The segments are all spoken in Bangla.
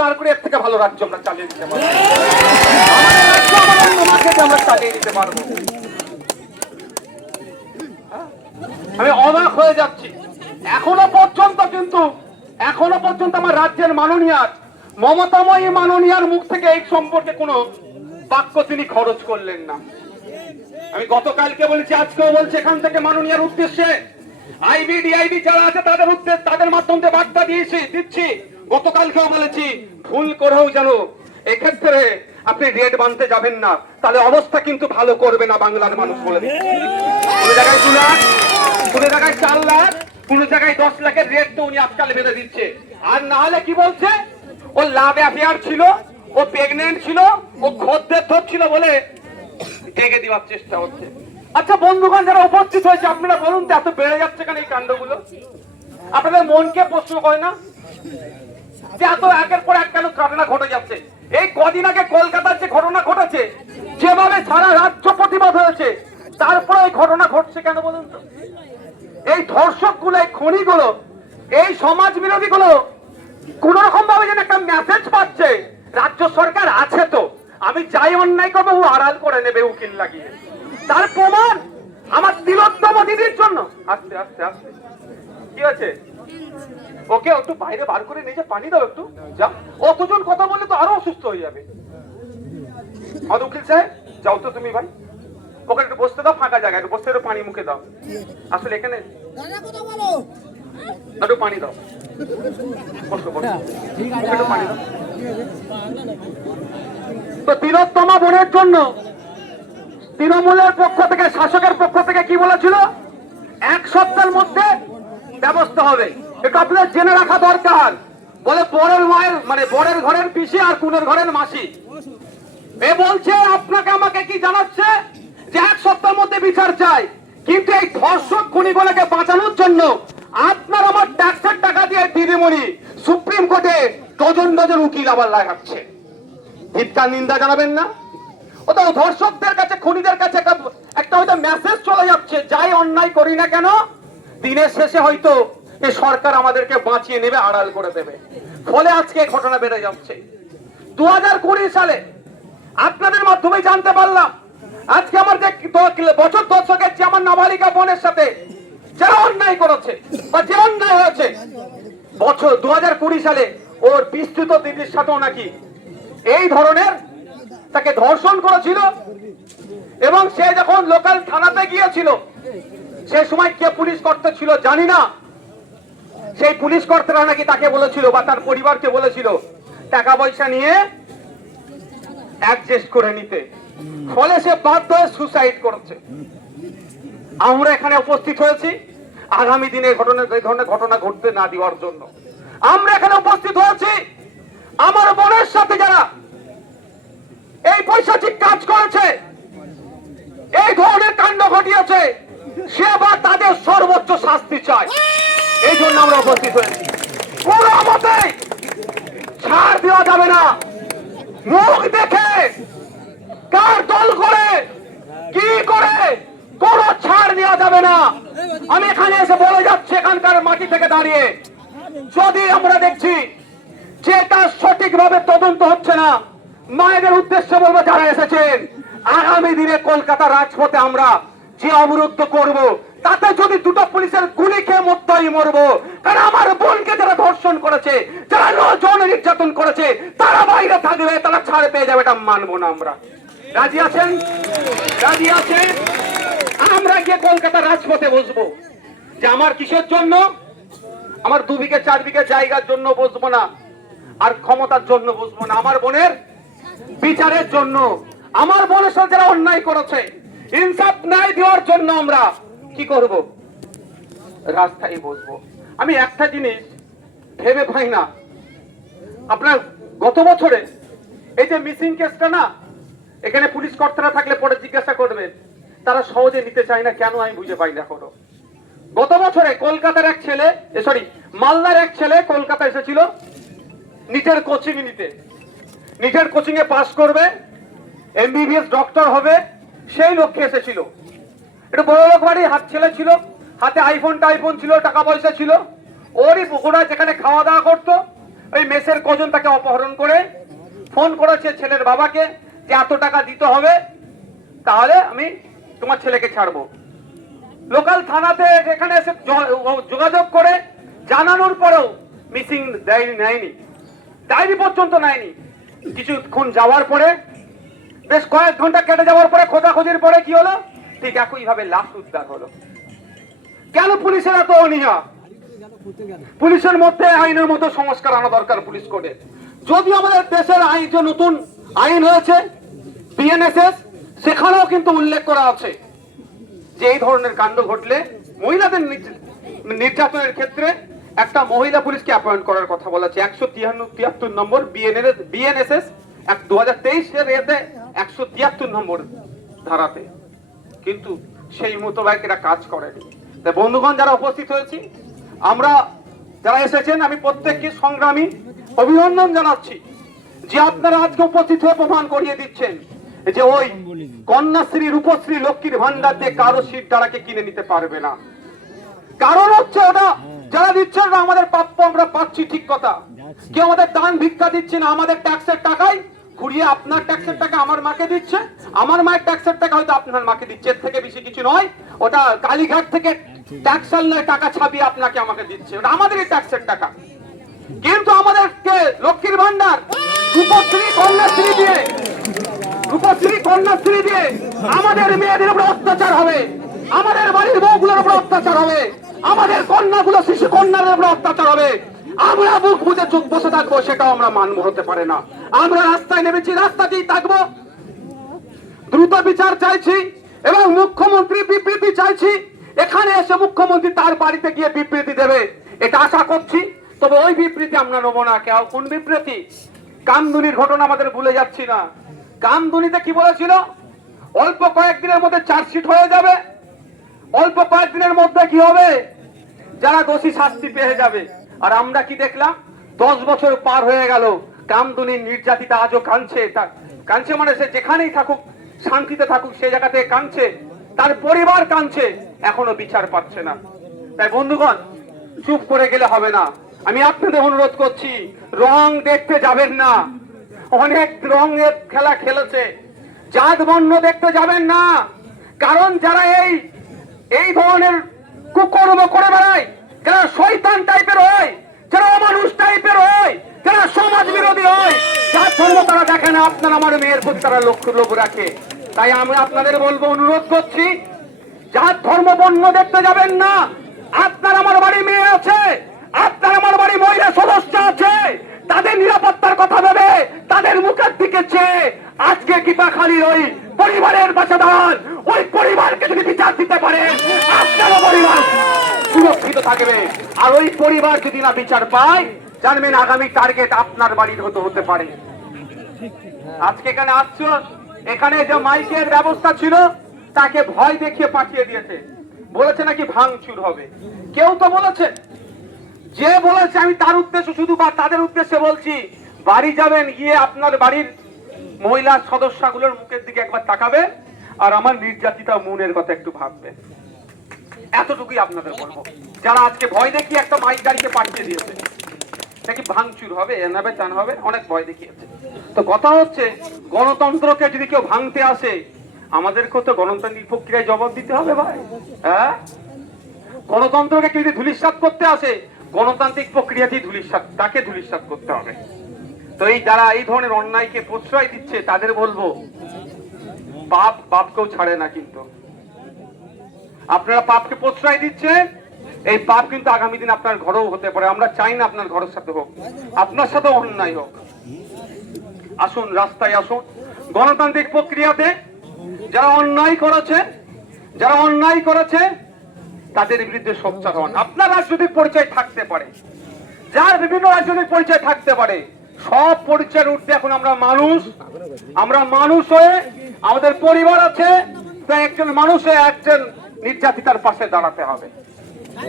দাঁড় করে এর থেকে ভালো রাজ্য আমরা চালিয়ে দিতে পারবো। আমাদের রাজ্য আমাদের তোমাকে আমরা চালিয়ে দিতে পারবো। আমি অবাক হয়ে যাচ্ছি, এখনো পর্যন্ত আমার রাজ্যের মাননীয় মমতাময়ী মাননীয়ার মুখ থেকে এই সম্পর্কে কোনো বাক্য তিনি খরচ করলেন না। আমি গতকালকে বলেছি, আজকেও বলছি, এখান থেকে মাননীয়ার উদ্দেশ্যে আইবি ডিআইবি যারা আছে তাদের মাধ্যমে বার্তা দিচ্ছি, গতকালকেও বলেছি, ভুল করেও যেন এক্ষেত্রে আপনি রেট বাঁধতে যাবেন না, তাহলে অবস্থা কিন্তু ভালো করবে না বাংলার মানুষ বলে দিচ্ছে। কোন জায়গায় 2 লাখ, কোন জায়গায় 4 লাখ, কোন জায়গায় 10 লাখের রেট তো উনি আজকাল বেঁধে দিচ্ছে। আর না হলে কি বলছে, ও লাভ অ্যাফেয়ার ছিল, ও প্রেগনেন্ট ছিল, ও খদ্দের ধরছিল বলে ঢেকে দেওয়ার চেষ্টা হচ্ছে। আচ্ছা বন্ধুগণ যারা উপস্থিত হয়েছে, আপনারা বলুন তো, এত বেড়ে যাচ্ছে কেন এই কাণ্ডগুলো? আপনাদের মনকে প্রশ্ন করে না যে এত একের পর এক কেন ঘটনা ঘটে যাচ্ছে? এই কদিন আগে কলকাতার যে ঘটনা ঘটেছে, যেভাবে সারা রাজ্য প্রতিবাদ হয়েছে, তারপরে এই ঘটনা ঘটছে কেন বলুন তো? এই ধর্ষক গুলো, এই খনিগুলো, এই সমাজ বিরোধী গুলো কোন রকম ভাবে যেন একটা মেসেজ পাচ্ছে, রাজ্য সরকার আছে তো, আমি যাই অন্যায় করবো ও আড়াল করে নেবে উকিল লাগিয়ে। তার প্রমাণ আমার তিলোত্তম দিদির জন্য। আস্তে আস্তে আস্তে কি হয়েছে? ওকে একটু বাইরে বার করে নিয়ে পানি দাও একটু, যা। অতজন কথা বললে তো আরো অসুস্থ হয়ে যাবে। উকিল সাহেব যাও তো তুমি ভাই, ওকে একটু বসতে দাও, ফাঁকা জায়গায় একটু বসতে, একটু পানি মুখে দাও। আসলে এখানে একটু পানি দাও, বসো বসো, একটু পানি দাও। তো তিলোত্তমা বোনের জন্য তৃণমূলের পক্ষ থেকে, শাসকের পক্ষ থেকে কি বলেছিল, 1 সপ্তাহের মধ্যে ব্যবস্থা হবে। এটা আপনাদের জেনে রাখা দরকার। বলে বরের মায়ের, মানে বরের ঘরের পিসি আর কুনের ঘরের মাসি, এ বলছে আপনাকে আমাকে কি জানাচ্ছে যে 1 সপ্তাহের মধ্যে বিচার চাই। কিন্তু এই ধর্ষক খুনিগুলোকে বাঁচানোর জন্য আপনার আমার ট্যাক্সের টাকা দিয়ে দিদিমণি সুপ্রিম কোর্টে ডজন ডজন উকিল আবার লাগাচ্ছে। ধিক্কার, নিন্দা জানাবেন না? ওটা ধর্ষকদের কাছে, খুনিদের কাছে একটা হয়তো মেসেজ চলে যাচ্ছে, যাই অন্যায় করি না কেন, দিনের শেষে হয়তো এই সরকার আমাদেরকে বাঁচিয়ে নেবে, আড়াল করে দেবে। ফলে আজকে ঘটনা বেড়ে যাচ্ছে। 2020 সালে আপনাদের মাধ্যমে জানতে পারলাম, আজকে আমার যে বছর 10 যে আমার নাবালিকা বোনের সাথে যারা অন্যায় করেছে বা যে অন্যায় হয়েছে, বছর 2020 সালে ওর বিস্তৃত দিদির সাথেও নাকি এই ধরনের তাকে ধর্ষণ করেছিল। এবং সে যখন লোকাল থানাতে গিয়েছিল, সে সময় কে পুলিশ কর্তা ছিল জানি না, সেই পুলিশ কর্তারা নাকি তাকে বলেছিল বা তার পরিবারকে বলেছিল টাকা পয়সা নিয়ে অ্যাডজাস্ট করে নিতে। ফলে সে বাধ্য হয়ে সুসাইড করেছে। আমরা এখানে উপস্থিত হয়েছি আগামী দিনে এই ধরনের ঘটনা ঘটতে না দেওয়ার জন্য। আমরা এখানে উপস্থিত হয়েছি আমার বোনের সাথে যারা এই পৈশাচিক কাজ করেছে, এই ধরনের কাণ্ড ঘটিয়েছে, সে বা তাদের সর্বোচ্চ শাস্তি চায়। এই জন্য আমরা উপস্থিত হয়েছি। কোনো মতেই ছাড় দেওয়া যাবে না। মুখ দেখে, কার দল করে, কি করে, কোনো ছাড় দেওয়া যাবে না। আমি এখানে এসে বলে যাচ্ছি, এখানকার মাটি থেকে দাঁড়িয়ে, যদি আমরা দেখছি যে এটা সঠিকভাবে তদন্ত হচ্ছে না, মায়েদের উদ্দেশ্যে বলবো যারা এসেছেন, আগামী দিনে কলকাতা রাজপথে আমরা যে অবরুদ্ধ করব, তাতে যদি 2টো পুলিশের গুলি খেয়ে মরতেই মরবো। কারণ আমার বোনকে যারা ধর্ষণ করেছে, যারা যৌন নির্যাতন করেছে, তারা বাইরে থাকবে, তারা ছাড় পেয়ে যাবে, এটা মানবো না আমরা। রাজি আছেন? রাজি আছেন? আমরা গিয়ে কলকাতা রাজপথে বসবো। যে আমার কিসের জন্য? আমার 2 বিঘে 4 বিঘে জায়গার জন্য বসবো না, আর ক্ষমতার জন্য বসবো না। আমার বোনের বিচারের জন্য, আমার বোনের সাথে যারা অন্যায় করেছে, ইনসাফ ন্যায় দেওয়ার জন্য আমরা কি করব? রাস্তায় বসবো। আমি একটা জিনিস ভেবে পাই না, আপনার গত বছরে এই যে মিসিং কেসটা না, এখানে পুলিশ কর্তারা থাকলে পরে জিজ্ঞাসা করবেন, তারা সহজে নিতে চায় না কেন, আমি বুঝে পাই না এখনো। গত বছরে কলকাতার এক ছেলে, মালদার এক ছেলে কলকাতা এসেছিল নিটের কোচিং নিতে। নিটের কোচিং এ পাস করবে, এমবিবিএস ডক্টর হবে, সেই লক্ষ্যে এসেছিল। একটু বড় লোক বাড়ি, হাত ছেলে ছিল, হাতে আইফোন ছিল, টাকা পয়সা ছিল। ওরই বগুড়ায় যেখানে খাওয়া দাওয়া করতো, ওই মেসের কজন তাকে অপহরণ করে ফোন করেছে ছেলের বাবাকে যে এত টাকা দিতে হবে, তাহলে আমি তোমার ছেলেকে ছাড়বো। লোকাল থানাতে এখানে এসে যোগাযোগ করে জানানোর পরেও মিসিং নেয়নি, ডায়েরি পর্যন্ত নেয়নি। কিছুক্ষণ যাওয়ার পরে, বেশ কয়েক ঘন্টা কেটে যাওয়ার পরে, খোঁজাখুঁজির পরে কি হলো, ঠিক একইভাবে লাশ উদ্ধার হলো। কেন পুলিশের এত অনীহা? পুলিশের মধ্যে আইনের মতো সংস্কার আনা দরকার পুলিশ কোডে। যদিও আমাদের দেশের আইন যে নতুন আইন হয়েছে বিএনএসএস, সেখানেও কিন্তু উল্লেখ করা আছে যে এই ধরনের কাণ্ড ঘটলে মহিলাদের নির্যাতনের ক্ষেত্রে একটা মহিলা পুলিশকে অ্যাপয়েন্ট করার কথা বলা আছে। 173 নম্বর বিএনএসএস 2023-এর এতে 173 নম্বর ধারাতে, কিন্তু সেই মোতাবেক এরা কাজ করেনি। তাই বন্ধুগণ, যারা উপস্থিত হয়েছি, আমরা যারা এসেছেন, আমি প্রত্যেককে সংগ্রামী অভিনন্দন জানাচ্ছি যে আপনারা আজকে উপস্থিত হয়ে প্রমাণ করিয়ে দিচ্ছেন যে ওই কন্যাশ্রী, রূপশ্রী, লক্ষ্মীর ভান্ডার দিয়ে কারো সিট দ্বারাকে কিনে নিতে পারবে না। কারণ হচ্ছে ওটা যারা দিচ্ছে না, আমাদের প্রাপ্য আমরা পাচ্ছি, ঠিক কথা। কেউ আমাদের দান ভিক্ষা দিচ্ছে না, আমাদের ট্যাক্সের টাকায় ঘুরিয়ে আপনার ট্যাক্সের টাকা আমার মাকে দিচ্ছে, আমার মায়ের ট্যাক্সের টাকা হয়তো আপনার মাকে দিচ্ছে। এর থেকে বেশি কিছু নয়। ওটা কালীঘাট থেকে ট্যাক্সাল টাকা ছাপিয়ে আপনাকে আমাকে দিচ্ছে, ওটা আমাদেরই ট্যাক্সের টাকা। কিন্তু আমাদেরকে লক্ষ্মীর ভান্ডার, রূপশ্রী, কন্যাশ্রী দিয়ে আমাদের মেয়েদের উপর অত্যাচার হবে, আমাদের বাড়ির বউগুলোর উপর অত্যাচার হবে, আমাদের কন্যাগুলো, শিশু কন্যাদের উপর অত্যাচার হবে। আমরা বুক বুঝে চুপ বসে থাকবো, সেটাও আমরা মানব হতে পারে না। আমরা রাস্তায় নেমেছি, রাস্তাতেই থাকবো। দ্রুত বিচার চাইছি এবং মুখ্যমন্ত্রী বিবৃতি চাইছি। এখানে এসে মুখ্যমন্ত্রী তার বাড়িতে গিয়ে বিবৃতি দেবে, এটা আশা করছি। তবে ওই বিবৃতি আমরা নেবো না। কেউ কোন বিবৃতি? কামদুনির ঘটনা আমাদের ভুলে যাচ্ছি না। কামদুনিতে কি বলেছিল? অল্প কয়েকদিনের মধ্যে চার্জশিট হয়ে যাবে, অল্প কয়েকদিনের মধ্যে কি হবে, যারা দোষী শাস্তি পেয়ে যাবে। আর আমরা কি দেখলাম? 10 বছর পার হয়ে গেল, কামদুনির নির্যাতিতা আজও কাঁদছে। কাঁদছে মানে সে যেখানেই থাকুক, শান্তিতে থাকুক, সেই জায়গা থেকে কাঁদছে, তার পরিবার কাঁদছে, এখনো বিচার পাচ্ছে না। তাই বন্ধুগণ, চুপ করে গেলে হবে না। আমি আপনাদের অনুরোধ করছি, রং দেখতে যাবেন না। অনেক রঙের খেলা খেলেছে, জাত বর্ণ দেখতে যাবেন না। কারণ যারা এই ধরনের কুকর্ম করে বেড়ায়, যারা শয়তান টাইপের হয়, যারা অমানুষ টাইপের হয়, যারা সমাজ বিরোধী হয়, যার ধর্ম তারা দেখে না, আপনার আমার মেয়ের প্রতি তারা লক্ষ্য লোভ রাখে। তাই আমি আপনাদের বলবো, অনুরোধ করছি, যার ধর্ম বর্ণ দেখতে যাবেন না। আপনার আমার বাড়ি মেয়ে আছে, আপনার আমার বাড়ি মহিলা সদস্য আছে, তাদের নিরাপত্তার কথা ভেবে, তাদের মুখের দিকে চেয়ে আজকে কিপাখালীর ওই পরিবারের পাশে দাঁড়ান। ওই পরিবারকে যদি বিচার দিতে পারেন, আপনারও পরিবার সুরক্ষিত থাকবে। আর ওই পরিবার যদি না বিচার পায়, জানবেন আগামী টার্গেট আপনার বাড়ির হতে পারে। আজকে এখানে আসছো, এখানে যে মাইকের ব্যবস্থা ছিল, তাকে ভয় দেখিয়ে পাঠিয়ে দিয়েছে, বলেছে নাকি ভাঙচুর হবে। কেউ তো বলেছে, যে বলেছে, আমি তার উদ্দেশ্য শুধু বা তাদের উদ্দেশ্যে বলছি, বাড়ি যাবেন, গিয়ে আপনার বাড়ির মহিলা সদস্যগুলোর মুখের দিকে একবার তাকাবে, আর আমার নির্যাতিতা মনের কথা একটু ভাববে। এতটুকুই আপনাদের বলবো। যারা আজকে ভয় দেখিয়ে একটা মাইক গাড়িকে পাঠিয়ে দিয়েছে, নাকি ভাঙচুর হবে, এনাবে চান হবে, অনেক ভয় দেখিয়েছে। তো কথা হচ্ছে, গণতন্ত্রকে যদি কেউ ভাঙতে আসে, আমাদেরকেও তো গণতান্ত্রিক প্রক্রিয়ায় জবাব দিতে হবে ভাই। হ্যাঁ, গণতন্ত্রকে কেউ যদি ধূলিসাৎ করতে আসে, গণতান্ত্রিক প্রক্রিয়াতেই তাকে ধূলিসাৎ করতে হবে। তো যারা এই ধরনের অন্যায়কে প্রশ্রয় দিচ্ছে, তাদের বলবো, বাপকেও ছাড়ে না। কিন্তু আপনারা পাপকে প্রশ্রয় দিচ্ছেন, এই পাপ কিন্তু আগামী দিন আপনার ঘরেও হতে পারে। আমরা চাই না আপনার ঘরের সাথে হোক, আপনার সাথে অন্যায় হোক। আসুন, রাস্তায় আসুন। গণতান্ত্রিক প্রক্রিয়াতে যারা অন্যায় করেছে তাদের বিরুদ্ধে সোচ্চার হন। আপনার রাজনৈতিক পরিচয় থাকতে পারে, যার বিভিন্ন রাজনৈতিক পরিচয় থাকতে পারে, সব পরিচয়ের ঊর্ধ্বে এখন আমরা মানুষ হয়ে, আমাদের পরিবার আছে, তাই একজন মানুষ হয়ে একজন নির্যাতিতার পাশে দাঁড়াতে হবে।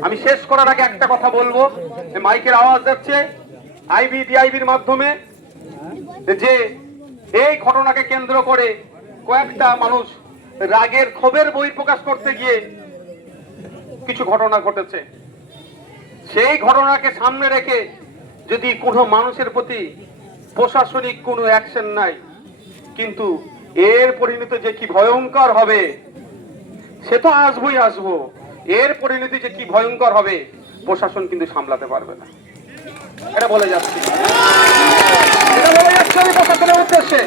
আমি শেষ করার আগে একটা কথা বলবো, মাইকের আওয়াজ যাচ্ছে আইবিডিআইবির মাধ্যমে, যে এই ঘটনাকে কেন্দ্র করে কয়েকটা মানুষ রাগের ক্ষোভের বই প্রকাশ করতে গিয়ে কিছু ঘটনা ঘটেছে। সেই ঘটনাকে সামনে রেখে যদি কোনো মানুষের প্রতি প্রশাসনিক কোনো অ্যাকশন নাই, কিন্তু এর পরিণতি যে কি ভয়ঙ্কর হবে সে তো আসবো। এর পরিণতি যে কি ভয়ঙ্কর হবে প্রশাসন কিন্তু সামলাতে পারবে না, এটা বলে যাচ্ছে আমি প্রশাসনের উদ্দেশ্যে।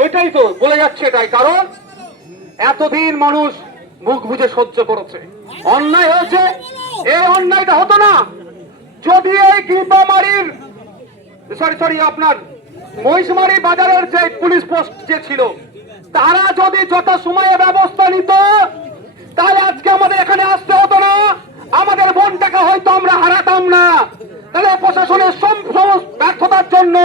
ওইটাই তো বলে যাচ্ছে, এটাই কারণ এতদিন মানুষ মুখ বুজে সহ্য করেছে, অন্যায় হয়েছে। এই অন্যায়টা হতো না যদি এই গীতামারির আপনার মহিষমারি বাজারের যে পুলিশ পোস্ট যে ছিল তারা যদি যত সময়ে ব্যবস্থা নিত, তাহলে আজকে আমাদের এখানে আসতে হতো না, আমাদের বোনটাকে হয়তো আমরা হারাতাম না। তাহলে প্রশাসনের ব্যর্থতার জন্য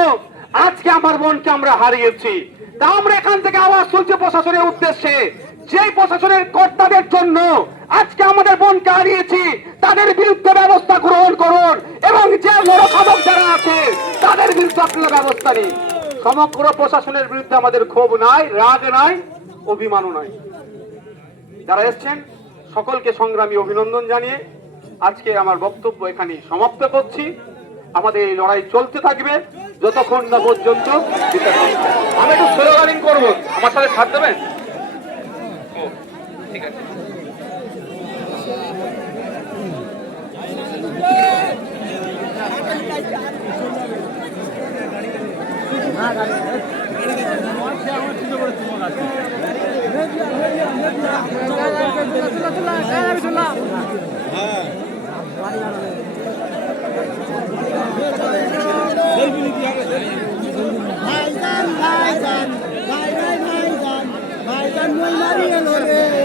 আজকে আমার বোনকে আমরা হারিয়েছি। তা আমরা এখান থেকে আওয়াজ শুনছি প্রশাসনের উদ্দেশ্যে, যে প্রশাসনের কর্তাদের জন্য আজকে আমাদের বোনকে হারিয়েছি তাদের বিরুদ্ধে ব্যবস্থা গ্রহণ করুন, এবং যে নরখাদক যারা আছে তাদের বিরুদ্ধে আপনারা ব্যবস্থা নিন। সমগ্র প্রশাসনের বিরুদ্ধে আমাদের ক্ষোভ নাই, রাগ নাই, অভিমানও নাই। যারা এসছেন সকলকে সংগ্রামী অভিনন্দন জানিয়ে আজকে আমার বক্তব্য এখানে সমাপ্ত করছি। আমাদের এই লড়াই চলতে থাকবে যতক্ষণ না পর্যন্ত আমি একটু স্লোগানিং করবো, আমার সাথে সাথ দেবেন? ঠিক আছে। ভাইজান ভাইজান ভাইজান ভাইজান মই মারি গেল রে।